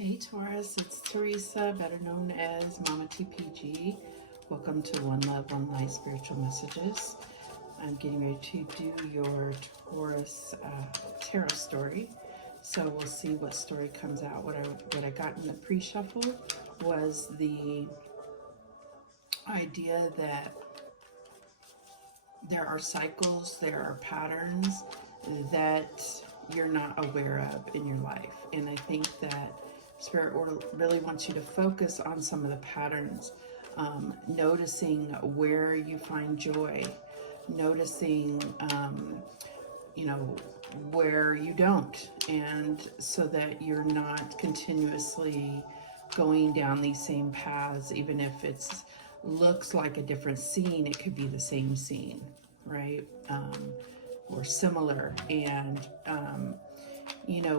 Hey Taurus, it's Teresa, better known as Mama TPG. Welcome to One Love, One Life Spiritual Messages. I'm getting ready to do your Taurus tarot story. So we'll see what story comes out. What I got in the pre-shuffle was the idea that there are cycles, there are patterns that you're not aware of in your life. And I think that Spirit really wants you to focus on some of the patterns, noticing where you find joy, noticing, where you don't, and so that you're not continuously going down these same paths. Even if it's looks like a different scene, it could be the same scene, right? Or similar. And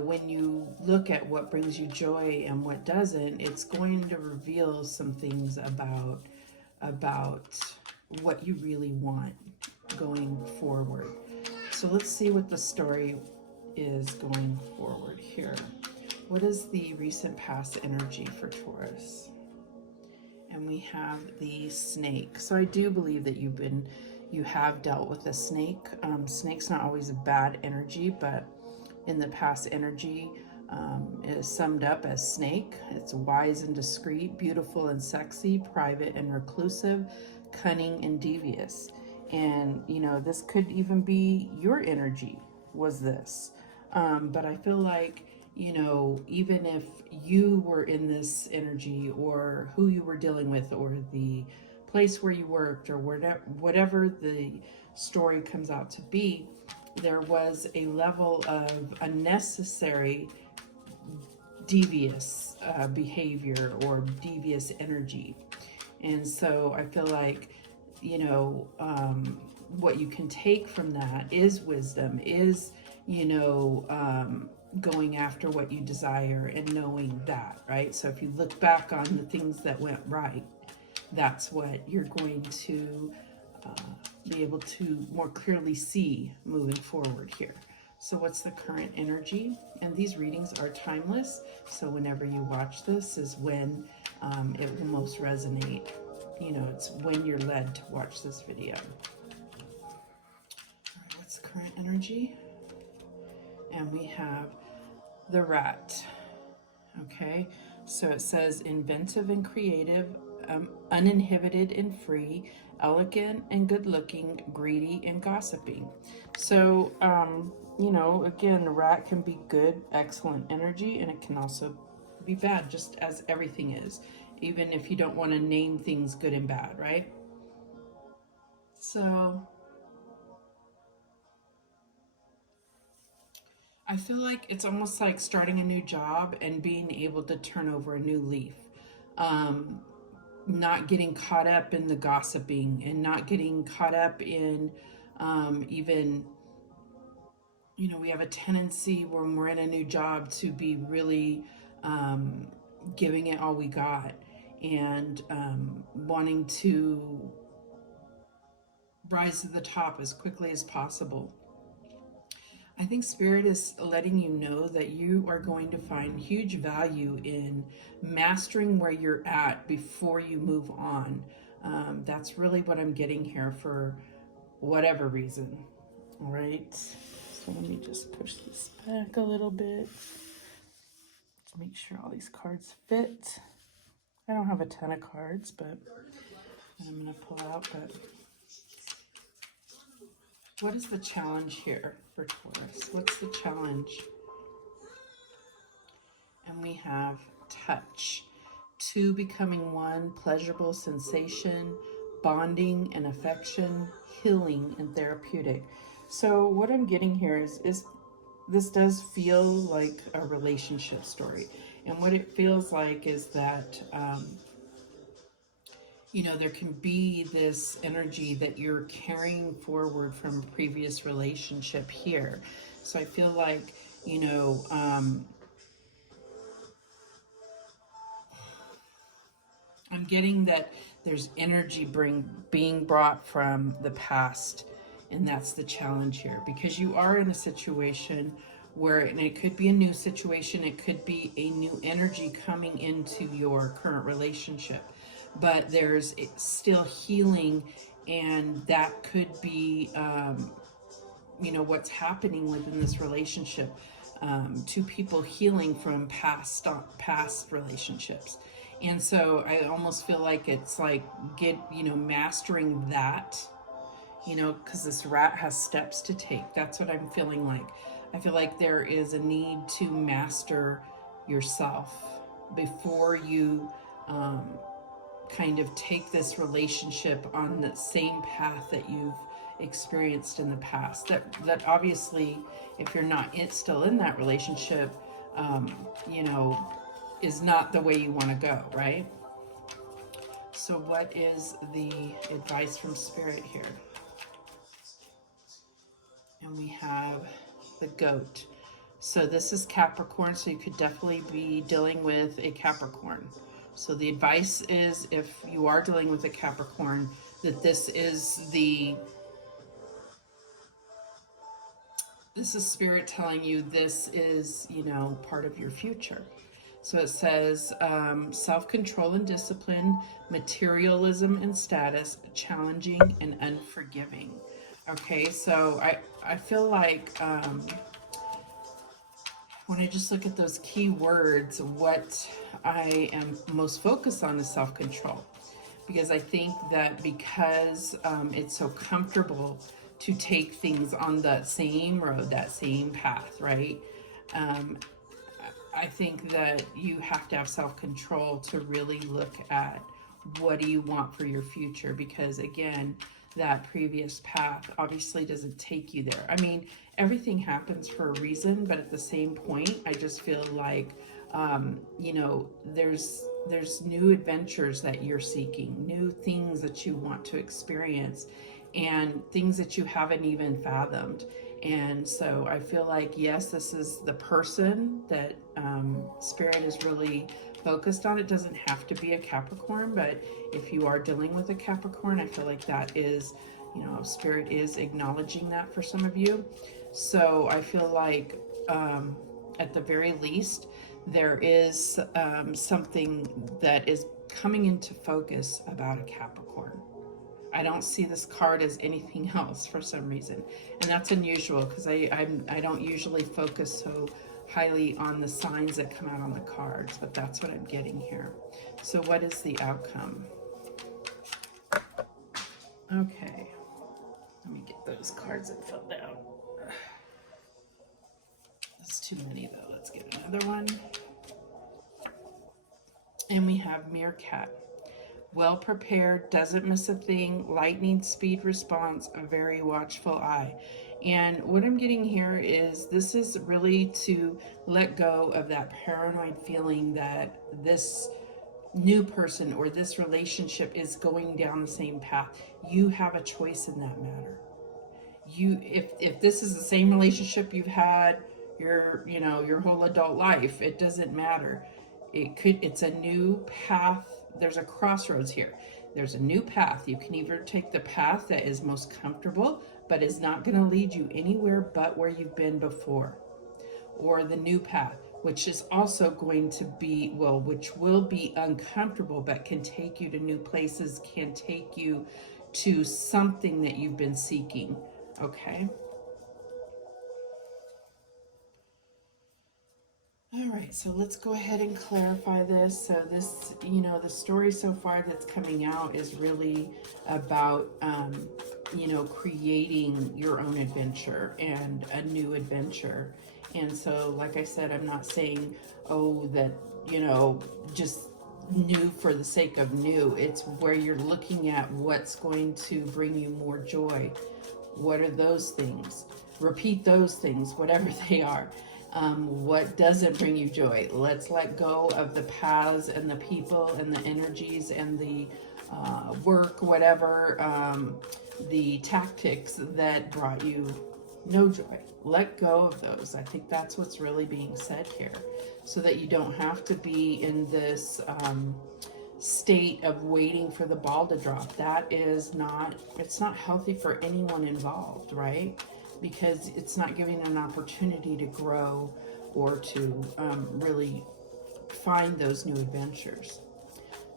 when you look at what brings you joy and what doesn't, it's going to reveal some things about what you really want going forward. So let's see what the story is going forward here. What is the recent past energy for Taurus? And we have the snake. So I do believe that you have dealt with a snake. Snake's not always a bad energy, but in the past energy, it is summed up as snake. It's wise and discreet, beautiful and sexy, private and reclusive, cunning and devious. And this could even be your energy, was this. But I feel like, even if you were in this energy, or who you were dealing with, or the place where you worked, or whatever the story comes out to be, there was a level of unnecessary devious behavior or devious energy. And so I feel like, what you can take from that is wisdom, is, going after what you desire and knowing that, right? So if you look back on the things that went right, that's what you're going to be able to more clearly see moving forward here. So what's the current energy? And these readings are timeless, so whenever you watch this is when it will most resonate. It's when you're led to watch this video. All right, what's the current energy? And we have the rat. Okay, so it says inventive and creative, uninhibited and free, elegant and good looking, greedy and gossiping. So again, the rat can be good, excellent energy, and it can also be bad, just as everything is, even if you don't want to name things good and bad, right? So I feel like it's almost like starting a new job and being able to turn over a new leaf. Not getting caught up in the gossiping, and not getting caught up in even, we have a tendency when we're in a new job to be really giving it all we got, and wanting to rise to the top as quickly as possible. I think Spirit is letting you know that you are going to find huge value in mastering where you're at before you move on. That's really what I'm getting here for whatever reason. All right. So let me just push this back a little bit to make sure all these cards fit. I don't have a ton of cards, but I'm going to pull out. But what is the challenge here for Taurus? What's the challenge? And we have touch. Two becoming one, pleasurable sensation, bonding and affection, healing and therapeutic. So what I'm getting here is this does feel like a relationship story. And what it feels like is that there can be this energy that you're carrying forward from a previous relationship here. So I feel like, I'm getting that there's energy being brought from the past, and that's the challenge here, because you are in a situation and it could be a new situation, it could be a new energy coming into your current relationship, but there's still healing, and that could be you know, what's happening within this relationship. Two people healing from past relationships. And so I almost feel like it's like, mastering that, because this rat has steps to take. That's what I'm feeling like. I feel like there is a need to master yourself before you kind of take this relationship on the same path that you've experienced in the past. That obviously, if you're not still in that relationship, is not the way you want to go, right? So what is the advice from Spirit here? And we have the goat. So this is Capricorn, so you could definitely be dealing with a Capricorn. So the advice is, if you are dealing with a Capricorn, that this is Spirit telling you this is, part of your future. So it says self-control and discipline, materialism and status, challenging and unforgiving. Okay, so I feel like when I just look at those key words, what I am most focused on is self-control. Because I think that because it's so comfortable to take things on that same road, that same path, right? I think that you have to have self-control to really look at what do you want for your future, because again, that previous path obviously doesn't take you there. I mean, everything happens for a reason, but at the same point, I just feel like, there's new adventures that you're seeking, new things that you want to experience, and things that you haven't even fathomed. And so I feel like, yes, this is the person that Spirit is really focused on. It doesn't have to be a Capricorn, but if you are dealing with a Capricorn, I feel like that is, Spirit is acknowledging that for some of you. So I feel like at the very least, there is something that is coming into focus about a Capricorn. I don't see this card as anything else for some reason. And that's unusual, because I don't usually focus so highly on the signs that come out on the cards, but that's what I'm getting here. So what is the outcome? Okay. Let me get those cards that fell down. That's too many though. Let's get another one. And we have Meerkat. Well prepared, doesn't miss a thing, lightning speed response, a very watchful eye. And what I'm getting here is this is really to let go of that paranoid feeling that this new person or this relationship is going down the same path. You have a choice in that matter. If this is the same relationship you've had your whole adult life, it doesn't matter. It's a new path. There's a crossroads here. There's a new path. You can either take the path that is most comfortable, but is not going to lead you anywhere but where you've been before, or the new path, which is also going to be, which will be uncomfortable, but can take you to new places, can take you to something that you've been seeking. Okay. All right, so let's go ahead and clarify this. So this, the story so far that's coming out is really about, creating your own adventure and a new adventure. And so, like I said, I'm not saying, that, just new for the sake of new. It's where you're looking at what's going to bring you more joy. What are those things? Repeat those things, whatever they are. What doesn't bring you joy? Let's let go of the paths and the people and the energies and the work, whatever, the tactics that brought you no joy. Let go of those. I think that's what's really being said here, so that you don't have to be in this state of waiting for the ball to drop. That is not, it's not healthy for anyone involved, right? because it's not giving an opportunity to grow or to really find those new adventures.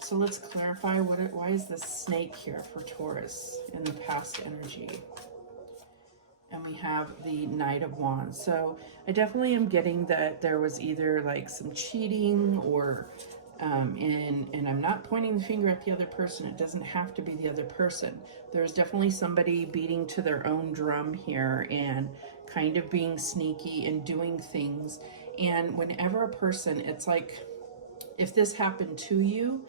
So let's clarify why is this snake here for Taurus in the past energy? And we have the Knight of Wands. So I definitely am getting that there was either like some cheating or and I'm not pointing the finger at the other person. It doesn't have to be the other person. There's definitely somebody beating to their own drum here and kind of being sneaky and doing things. And whenever a person, it's like, if this happened to you,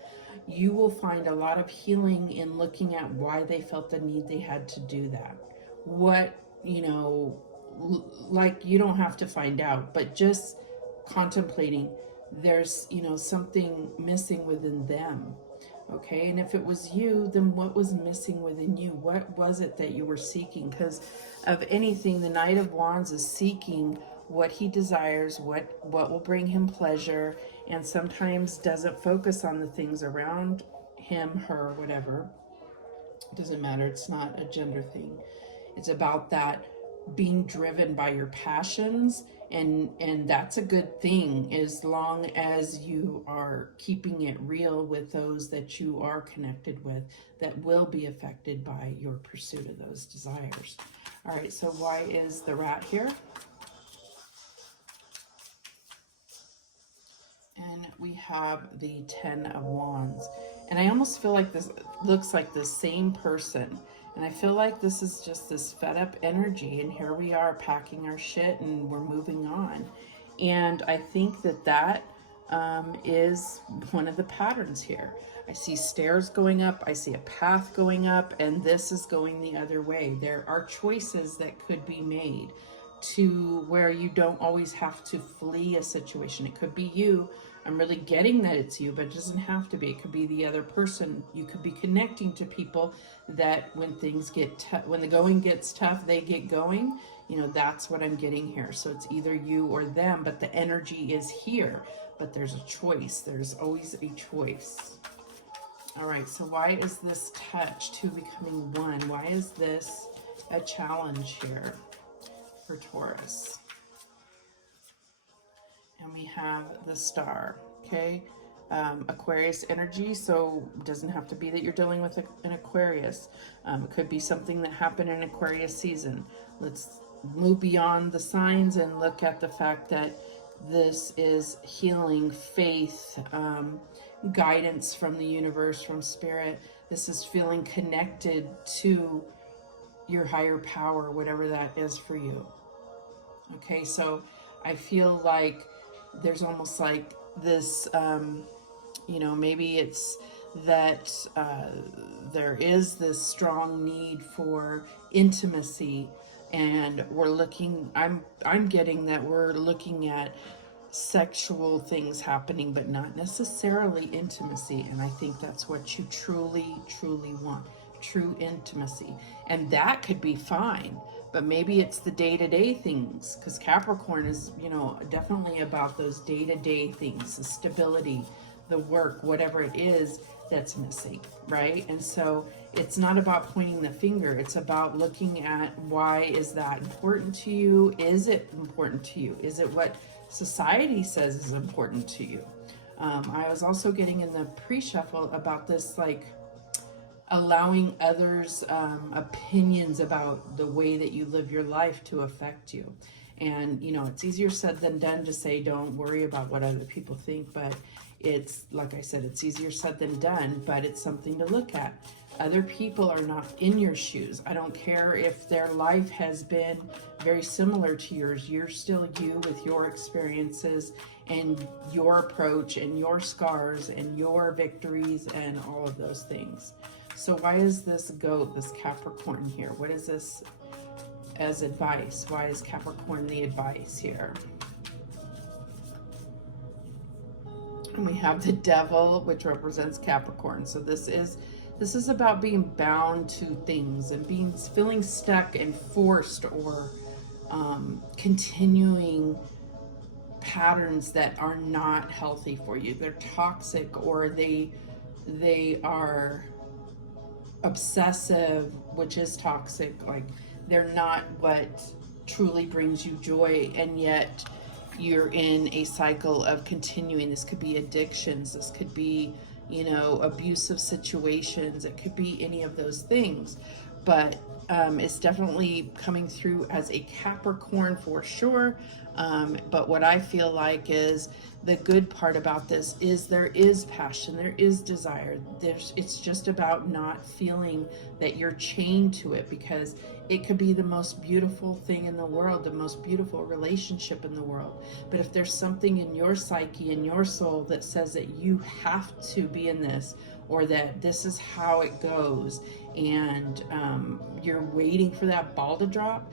you will find a lot of healing in looking at why they felt the need they had to do that. What, you know, like, you don't have to find out, but just contemplating, there's, you know, something missing within them. Okay, and if it was you, then what was missing within you? What was it that you were seeking? Because of anything, the Knight of Wands is seeking what he desires, what will bring him pleasure, and sometimes doesn't focus on the things around him, her, whatever. It doesn't matter. It's not a gender thing. It's about that being driven by your passions, and that's a good thing as long as you are keeping it real with those that you are connected with that will be affected by your pursuit of those desires. All right, so why is the Rat here? And we have the Ten of Wands. And I almost feel like this looks like the same person. And I feel like this is just this fed up energy. And here we are packing our shit and we're moving on. And I think that is one of the patterns here. I see stairs going up. I see a path going up. And this is going the other way. There are choices that could be made to where you don't always have to flee a situation. It could be you. I'm really getting that it's you, but it doesn't have to be. It could be the other person. You could be connecting to people that when things get tough, when the going gets tough, they get going. You know, that's what I'm getting here. So it's either you or them, but the energy is here. But there's a choice. There's always a choice. All right, so why is this touch two becoming one? Why is this a challenge here for Taurus? And we have the Star, okay? Aquarius energy, so it doesn't have to be that you're dealing with an Aquarius. It could be something that happened in Aquarius season. Let's move beyond the signs and look at the fact that this is healing, faith, guidance from the universe, from spirit. This is feeling connected to your higher power, whatever that is for you. Okay, so I feel like there's almost like this, you know, maybe it's that there is this strong need for intimacy, and we're looking, I'm getting that we're looking at sexual things happening, but not necessarily intimacy. And I think that's what you truly, truly want, true intimacy. And that could be fine, but maybe it's the day-to-day things, because Capricorn is, you know, definitely about those day-to-day things, the stability, the work, whatever it is that's missing, right? And so it's not about pointing the finger. It's about looking at, why is that important to you? Is it important to you? Is it what society says is important to you? I was also getting in the pre-shuffle about this, like, allowing others' opinions about the way that you live your life to affect you. And, you know, it's easier said than done to say, don't worry about what other people think. But it's, like I said, it's easier said than done, but it's something to look at. Other people are not in your shoes. I don't care if their life has been very similar to yours. You're still you with your experiences and your approach and your scars and your victories and all of those things. So why is this goat, this Capricorn here? What is this as advice? Why is Capricorn the advice here? And we have the Devil, which represents Capricorn. So this is about being bound to things and feeling stuck and forced, or continuing patterns that are not healthy for you. They're toxic, or they are obsessive, which is toxic. Like, they're not what truly brings you joy, and yet you're in a cycle of continuing. This could be addictions, this could be, you know, abusive situations, it could be any of those things. But it's definitely coming through as a Capricorn for sure. But what I feel like is the good part about this is there is passion, there is desire. It's just about not feeling that you're chained to it, because it could be the most beautiful thing in the world, the most beautiful relationship in the world. But if there's something in your psyche, in your soul, that says that you have to be in this, or that this is how it goes, and you're waiting for that ball to drop,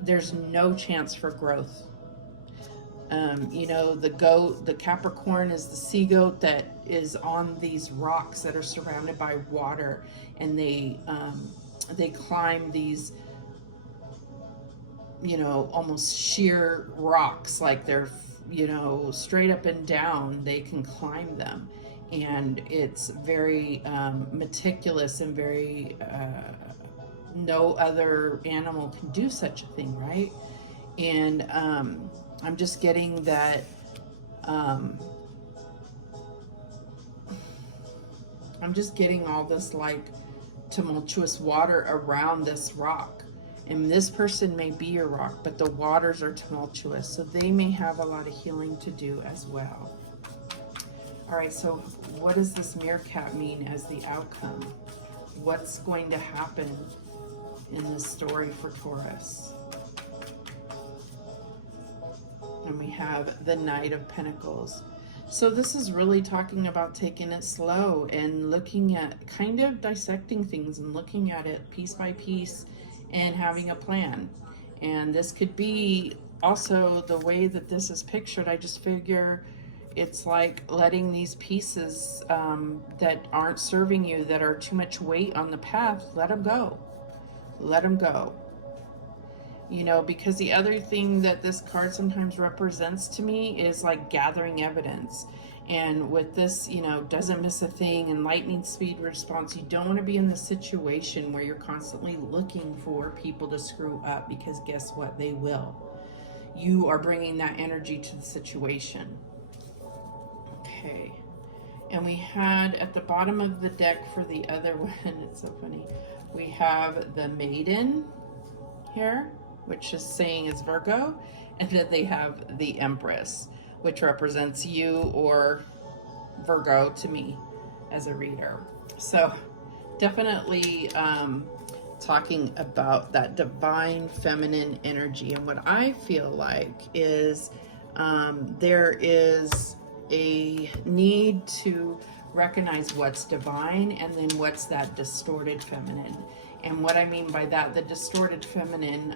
there's no chance for growth. You know, the Capricorn is the sea goat that is on these rocks that are surrounded by water, and they climb these, you know, almost sheer rocks, like they're, you know, straight up and down. They can climb them, and it's very meticulous and very no other animal can do such a thing, right? And I'm just getting that I'm just getting all this like tumultuous water around this rock. And this person may be your rock, but the waters are tumultuous, so they may have a lot of healing to do as well. All right, so what does this meerkat mean as the outcome? What's going to happen in this story for Taurus? And we have the Knight of Pentacles. So this is really talking about taking it slow and looking at, kind of dissecting things and looking at it piece by piece and having a plan. And this could be also the way that this is pictured. I just figure it's like letting these pieces that aren't serving you, that are too much weight on the path, let them go. Let them go. You know, because the other thing that this card sometimes represents to me is like gathering evidence. And with this, you know, doesn't miss a thing and lightning speed response, you don't want to be in the situation where you're constantly looking for people to screw up, because guess what? They will. You are bringing that energy to the situation. Okay. And we had at the bottom of the deck for the other one, it's so funny, we have the Maiden here, which is saying it's Virgo, and then they have the Empress, which represents you or Virgo to me as a reader. So definitely talking about that divine feminine energy. And what I feel like is there is a need to recognize what's divine and then what's that distorted feminine. And what I mean by that, the distorted feminine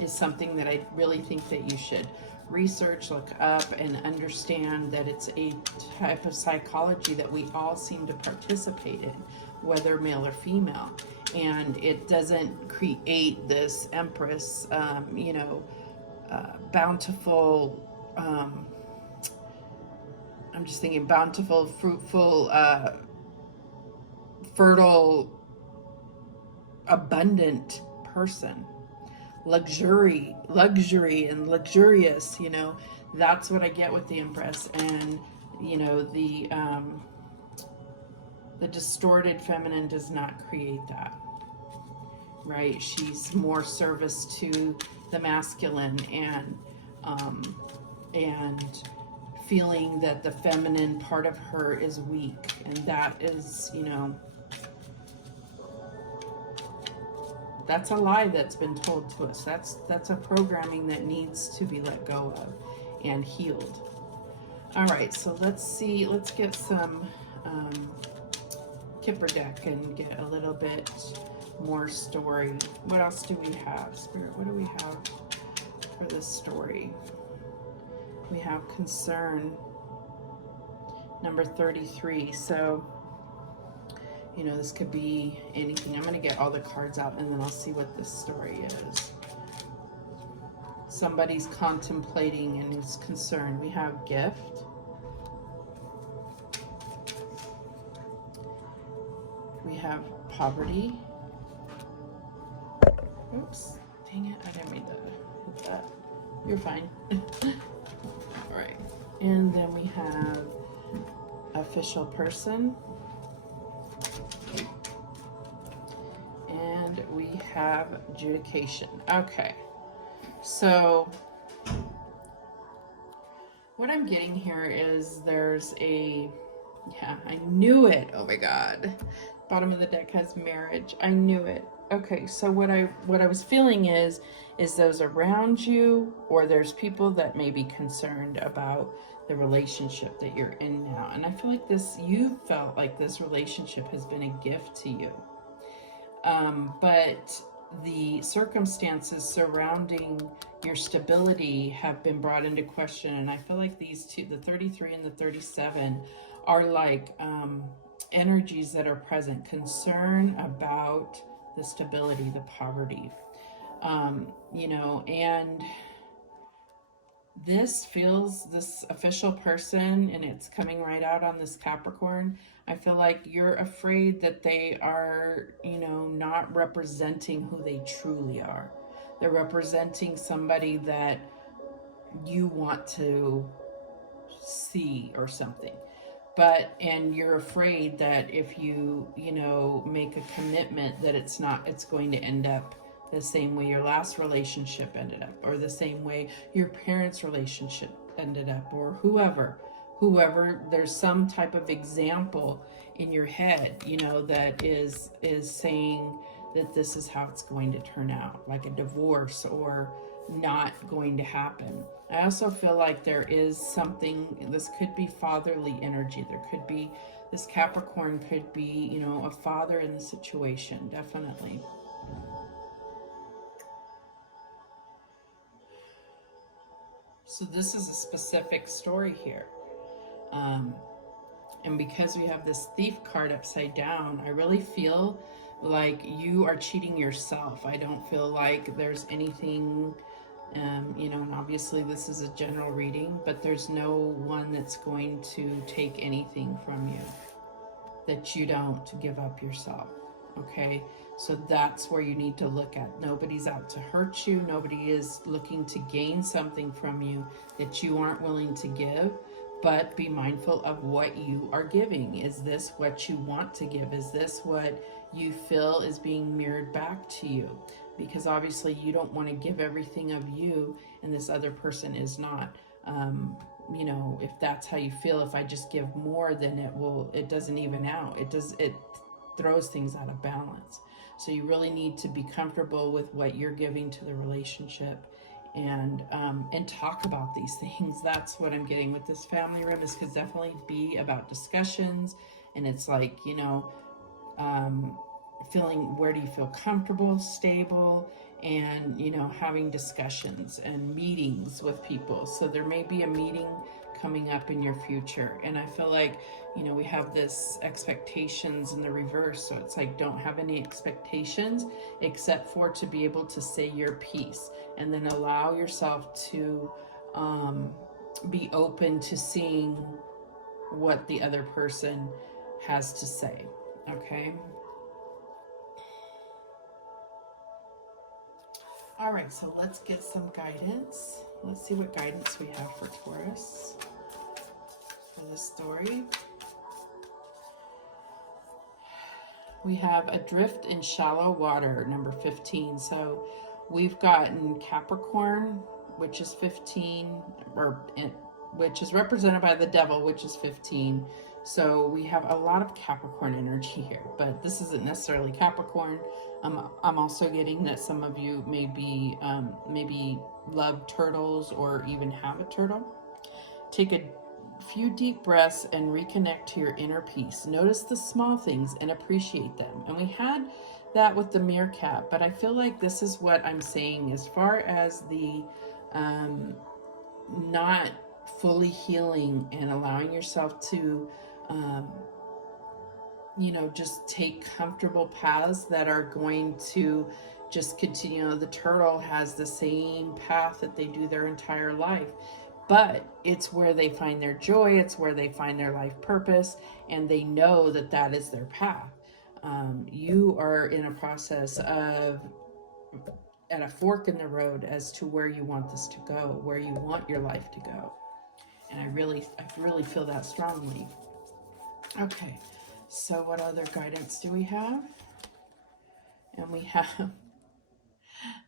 is something that I really think that you should research, look up, and understand that it's a type of psychology that we all seem to participate in, whether male or female. And it doesn't create this Empress, you know, bountiful, I'm just thinking bountiful, fruitful, fertile, abundant person. Luxury and luxurious, you know, that's what I get with the Empress. And you know, the distorted feminine does not create that, right? She's more service to the masculine, and feeling that the feminine part of her is weak, and that is, you know, that's a lie that's been told to us. That's a programming that needs to be let go of and healed. All right, so let's see. Let's get some Kipper deck and get a little bit more story. What else do we have, Spirit? What do we have for this story? We have concern, number 33. So, you know, this could be anything. I'm going to get all the cards out and then I'll see what this story is. Somebody's contemplating and is concerned. We have gift. We have poverty. Oops, dang it, I didn't mean to hit that. You're fine. All right, and then we have official person. And we have adjudication. Okay, so what I'm getting here is there's a, yeah, I knew it. Oh my God. Bottom of the deck has marriage. I knew it. Okay, so what I was feeling is those around you, or there's people that may be concerned about the relationship that you're in now. And I feel like you felt like this relationship has been a gift to you. But the circumstances surrounding your stability have been brought into question. And I feel like these two, the 33 and the 37, are like energies that are present. Concern about the stability, the poverty, you know, and this official person, and it's coming right out on this Capricorn. I feel like you're afraid that they are, you know, not representing who they truly are. They're representing somebody that you want to see or something. And you're afraid that if you know, make a commitment that it's going to end up the same way your last relationship ended up, or the same way your parents' relationship ended up, or whoever, there's some type of example in your head, you know, that is saying that this is how it's going to turn out, like a divorce or not going to happen. I also feel like there is something, this could be fatherly energy. There could be, this Capricorn could be, you know, a father in the situation, definitely. So this is a specific story here. And because we have this Thief card upside down, I really feel like you are cheating yourself. I don't feel like there's anything, you know, and obviously this is a general reading, but there's no one that's going to take anything from you that you don't give up yourself. Okay, so that's where you need to look at. Nobody's out to hurt you. Nobody is looking to gain something from you that you aren't willing to give. But be mindful of what you are giving. Is this what you want to give? Is this what you feel is being mirrored back to you? Because obviously you don't want to give everything of you and this other person is not. You know, if that's how you feel, if I just give more, then it doesn't even out. It throws things out of balance. So you really need to be comfortable with what you're giving to the relationship, and talk about these things. That's what I'm getting with this family room. This could definitely be about discussions, and it's like, you know, feeling, where do you feel comfortable, stable, and, you know, having discussions and meetings with people. So there may be a meeting coming up in your future, and I feel like, you know, we have this expectations in the reverse, so it's like, don't have any expectations except for to be able to say your piece, and then allow yourself to be open to seeing what the other person has to say. Okay. All right, so let's get some guidance. Let's see what guidance we have for Taurus for this story. We have Adrift in Shallow Water, number 15. So we've gotten Capricorn, which is 15, which is represented by the devil, which is 15. So we have a lot of Capricorn energy here, but this isn't necessarily Capricorn. I'm also getting that some of you maybe love turtles or even have a turtle. Take a few deep breaths and reconnect to your inner peace. Notice the small things and appreciate them. And we had that with the meerkat, but I feel like this is what I'm saying as far as the not fully healing and allowing yourself to you know, just take comfortable paths that are going to just continue. You know, the turtle has the same path that they do their entire life, but it's where they find their joy, it's where they find their life purpose, and they know that that is their path. You are in a process of at a fork in the road as to where you want this to go, where you want your life to go. And I really feel that strongly. Okay, so what other guidance do we have? And we have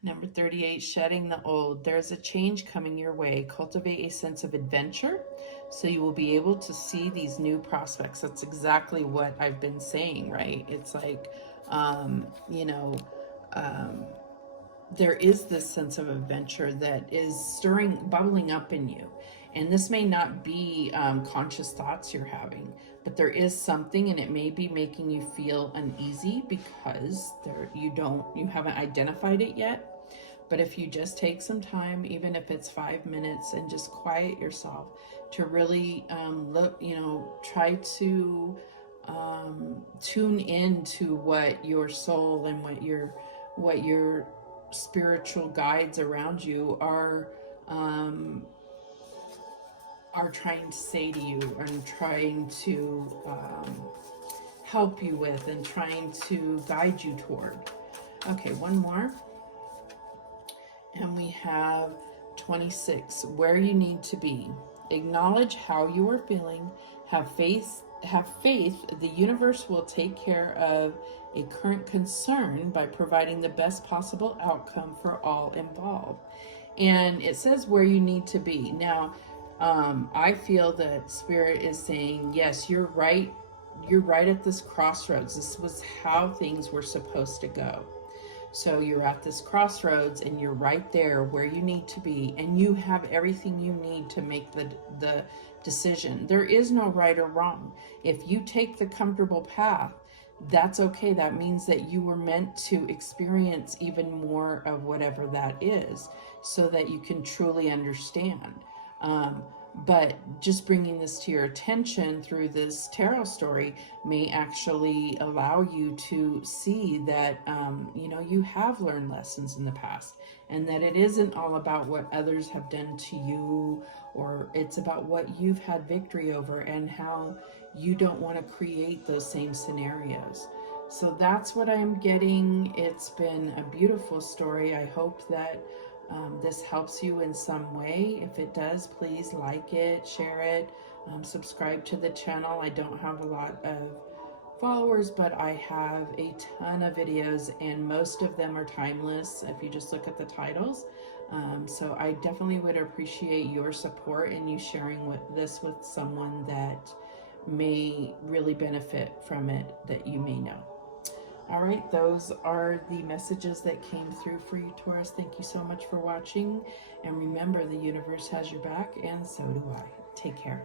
number 38, shedding the old. There's a change coming your way. Cultivate a sense of adventure so you will be able to see these new prospects. That's exactly what I've been saying, right? It's like, you know, there is this sense of adventure that is bubbling up in you. And this may not be conscious thoughts you're having, but there is something, and it may be making you feel uneasy because you haven't identified it yet. But if you just take some time, even if it's 5 minutes, and just quiet yourself to really look, you know, try to tune in to what your soul and what your spiritual guides around you are trying to say to you and trying to help you with and trying to guide you toward. Okay, one more. And we have 26, where you need to be. Acknowledge how you are feeling. Have faith the universe will take care of a current concern by providing the best possible outcome for all involved. And it says where you need to be. Now, I feel that Spirit is saying, yes, you're right. You're right at this crossroads. This was how things were supposed to go. So you're at this crossroads and you're right there where you need to be, and you have everything you need to make the decision. There is no right or wrong. If you take the comfortable path, that's okay. That means that you were meant to experience even more of whatever that is so that you can truly understand. But just bringing this to your attention through this tarot story may actually allow you to see that, you know, you have learned lessons in the past, and that it isn't all about what others have done to you, or it's about what you've had victory over and how you don't want to create those same scenarios. So that's what I'm getting. It's been a beautiful story. I hope that this helps you in some way. If it does, please like it, share it, subscribe to the channel. I don't have a lot of followers, but I have a ton of videos, and most of them are timeless if you just look at the titles. So I definitely would appreciate your support and you sharing this with someone that may really benefit from it, that you may know. All right, those are the messages that came through for you, Taurus. Thank you so much for watching. And remember, the universe has your back, and so do I. Take care.